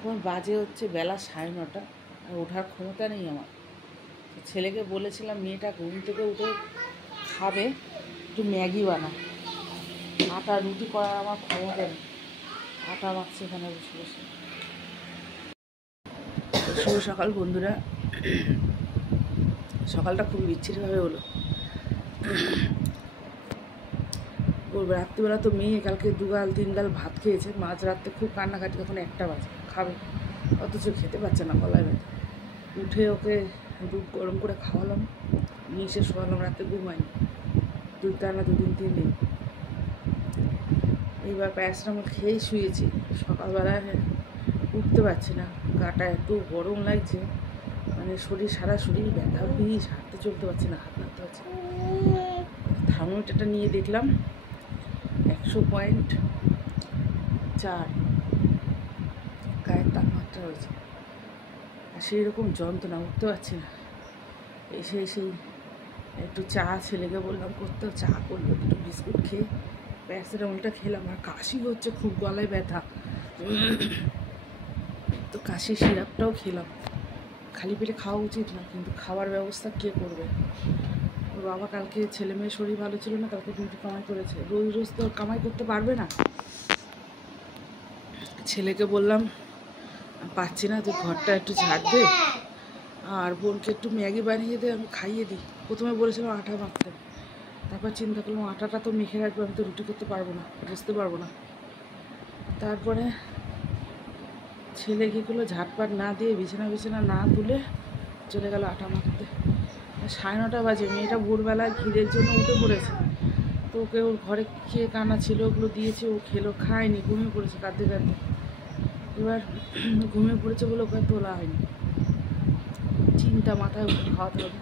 এখন বাজে হচ্ছে বেলা 9:30, আর ওঠার ক্ষমতা নেই আমার। ছেলেকে বলেছিলাম মেয়েটা ঘুম থেকে উঠে খাবে, একটু ম্যাগি বানা। আটা রুটি করার আমার ক্ষমতা নেই, আটা মাখছে এখানে বসে বসে। শুভ সকাল বন্ধুরা। সকালটা খুব বিচ্ছিরিভাবে হলো। রাত্রিবেলা তো মেয়ে কালকে 2 গাল 3 গাল ভাত খেয়েছে, মাঝ রাত্রে খুব কান্নাকাটি, তখন 1টা বাজে খাবে, অথচ খেতে পারছে না, গলায় ব্যথা। উঠে ওকে দুধ গরম করে খাওয়ালাম, নিয়ে এসে শোয়ালাম, রাতে ঘুমাইনি, 2 টানা 2 দিন 3 দিন। এইবার প্যারাসিটামল খেয়েই শুয়েছি। সকালবেলায় উঠতে পারছি না, গাটা এত গরম লাগছে, মানে শরীর সারা শরীর ব্যথা, বিষ, হাঁটতে চলতে পারছি না, হাত নাড়তে পারছি না। থার্মোমিটারটা নিয়ে দেখলাম 100.4 গায়ের তাপমাত্রা হয়েছে, আর সেই রকম যন্ত্রণা, উঠতে পারছি না। সেই একটু চা ছেলেকে বললাম করতে, চা করলো, একটু বিস্কুট খেয়ে প্যারাসিটামলটা খেলাম। আর কাশি হচ্ছে খুব, গলায় ব্যথা, তো কাশি সিরাপটাও খেলাম। খালি পেটে খাওয়া উচিত না, কিন্তু খাওয়ার ব্যবস্থা কে করবে? ওর বাবা কালকে, ছেলে মেয়ের শরীর ভালো ছিল না, কালকে ডিউটি কামাই করেছে, রোজ রোজ তো কামাই করতে পারবে না। ছেলেকে বললাম পাচ্ছি না, তুই ঘরটা একটু ঝাড় দে, আর বোনকে একটু ম্যাগি বানিয়ে দে, আমি খাইয়ে দিই। প্রথমে বলেছিলাম আটা মাখতে, তারপর চিন্তা করলাম আটাটা তো মেখে রাখবো, আমি তো রুটি করতে পারবো না, বুঝতে পারবো না। তারপরে ছেলে কী করলো, ঝাটপাট না দিয়ে বিছানা না তুলে চলে গেল আটা মাখতে। 9:30 বাজে, মেয়েটা ভোরবেলায় ঘিরের জন্য উঠে পড়েছে, তো ওকে ওর ঘরে খেয়ে কানা ছিল, ওগুলো দিয়েছে, ও খেলো, খায়নি, ঘুমিয়ে পড়েছে কাঁদতে কাঁদতে। এবার ঘুমিয়ে পড়েছে বলে ওকে তোলা হয়নি, চিন্তা মাথায় খাওয়াতে হবে।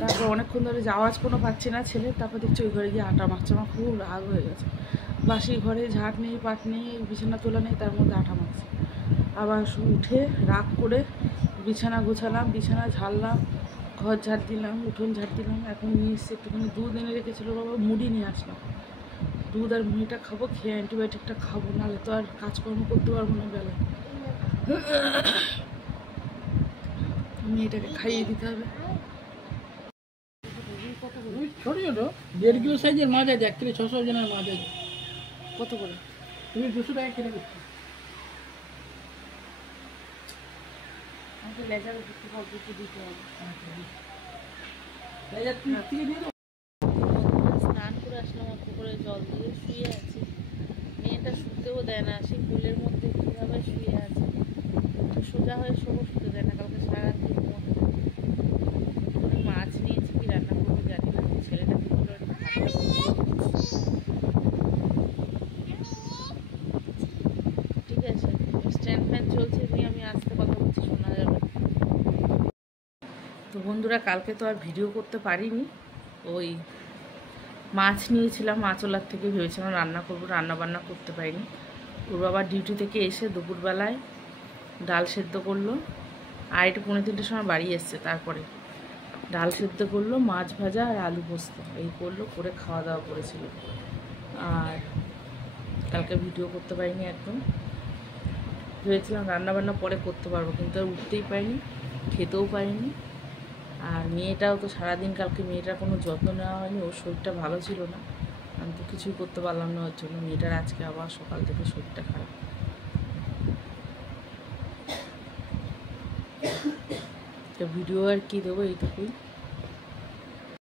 তারপর অনেকক্ষণ ধরে আওয়াজ কোনো পাচ্ছি না ছেলে, তারপর দেখছি ওই ঘরে গিয়ে আটা মাখছে। আমার খুব রাগ হয়ে গেছে, বাসি ঘরে ঝাঁট নেই, পাট নেই, বিছানা তোলা নেই, তার মধ্যে আটা মাখছে। আবার উঠে রাগ করে বিছানা গোছালাম, বিছানা ঝাড়লাম, ঘর ঝাড় দিলাম, উঠোন ঝাড় দিলাম। এখন নিয়ে এসে একটুখানি দুধ এনে রেখেছিলো বাবা, মুড়ি নিয়ে আসলাম, দুধ আর মুড়িটা খাবো, খেয়ে অ্যান্টিবায়োটিকটা খাবো, নাহলে তো আর কাজকর্ম করতে পারবো না বেলায়। মেয়েটাকে খাইয়ে দিতে হবে। ছোট ছোট 1.5 কিলো সাইজের মাছ আছে, 1 কিলো 600 জনের মাছ আছে। কত করে? তুমি 200 টাকা কিনে দিচ্ছ। আমাকে লেজারে দুটো দিতে হবে। লেজার থেকে দিয়ে দাও। স্নান করে আসলাম, অল্প করে জল দিয়ে শুয়ে আছি। মেয়েটা শুতেও দেয় না, সেই কোলের মধ্যে কীভাবে শুয়ে আছে, সোজা হয়ে শুতে দেয় না। কালকে সারারাত্রি ঘুমোতে দেয়। মাছ নিয়েছি, কি রান্না করবো জানি না। ছেলেটা কি করলো, ঠিক আছে, স্ট্যান্ড ফ্যান চলছে, নিয়ে আমি আসতে কথা বলছি, শোনা যাবে। তো বন্ধুরা, কালকে তো আর ভিডিও করতে পারিনি, ওই মাছ নিয়েছিলাম আঁচলার থেকে, ভেবেছিলাম রান্না করবো, রান্না বান্না করতে পারিনি। ওর বাবা ডিউটি থেকে এসে দুপুরবেলায় ডাল সেদ্ধ করলো, 2:30 পৌনে 3টের সময় বাড়ি এসছে, তারপরে ডাল সেদ্ধ করলো, মাছ ভাজা আর আলু পোস্ত এই করলো, করে খাওয়া দাওয়া করেছিল। আর কালকে ভিডিও করতে পারিনি একদম, ভেবেছিলাম রান্নাবান্না পরে করতে পারবো, কিন্তু আর উঠতেই পারিনি, খেতেও পারিনি। আর মেয়েটাও তো সারাদিন, কালকে মেয়েটার কোনো যত্ন নেওয়া হয়নি, ওর শরীরটা ভালো ছিল না, আমি তো কিছুই করতে পারলাম না ওর জন্য। মেয়েটার আজকে আবার সকাল থেকে শরীরটা খারাপ। তো ভিডিও আর কি দেবো, এইটুকুই।